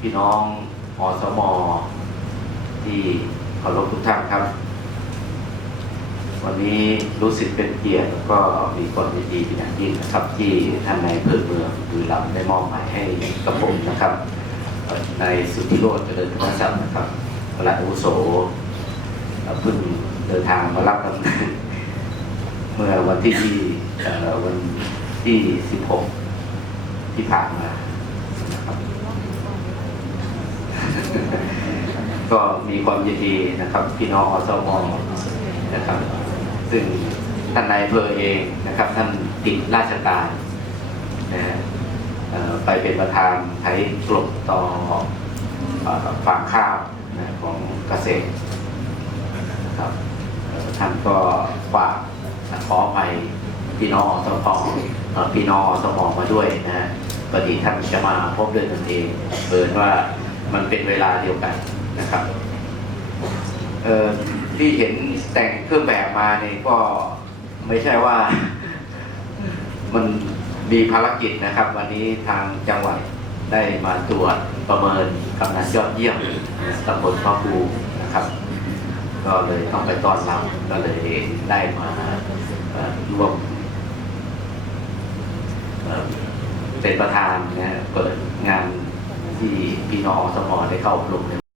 พี่น้องอสมที่เคารพทุกท่านครับ วันนี้รู้สึกเป็นเกียรติแล้วก็มีความยินดีเป็นอย่างยิ่งนะครับ ที่ท่านในายอำเภอเมืองบุรีรัมย์ได้มอบหมายให้กับผมนะครับในายสุธิโรจน์เจริญธรรมศักดิ์นะครับประหลัดอุโสเพิ่งเดินทางมารับตำแหน่งเมื่อวันที่ที่วันที่ 16 ที่ผ่านมานะครับ ก็มีความยินดีนะครับ พี่น้องอสมนะครับ ซึ่งท่านนายอำเภอเองนะครับ ท่านติดราชการนะฮะไปเป็นประธานไถกลบต่อเอ่อฟางข้าวนะของเกษตรนะครับท่านก็ฝากขอไปพี่น้องอสมพี่น้องอสมมาด้วยนะฮะปกติท่านจะมาพบด้วยตนเองเบินว่า มันเป็นเวลาเดียวกันนะครับที่เห็นแต่งเครื่องแบบมาเนี่ยก็ไม่ใช่ว่า มันมีภารกิจนะครับ วันนี้ทางจังหวัดได้มาตรวจประเมินกำนันยอดเยี่ยมตำบลพระภูนะครับ ก็เลยต้องไปต้อนรับก็เลยได้มาร่วมเอ่อเป็นประธานนะเปิดงาน ที่พี่น้องสมได้เข้าอบรมใน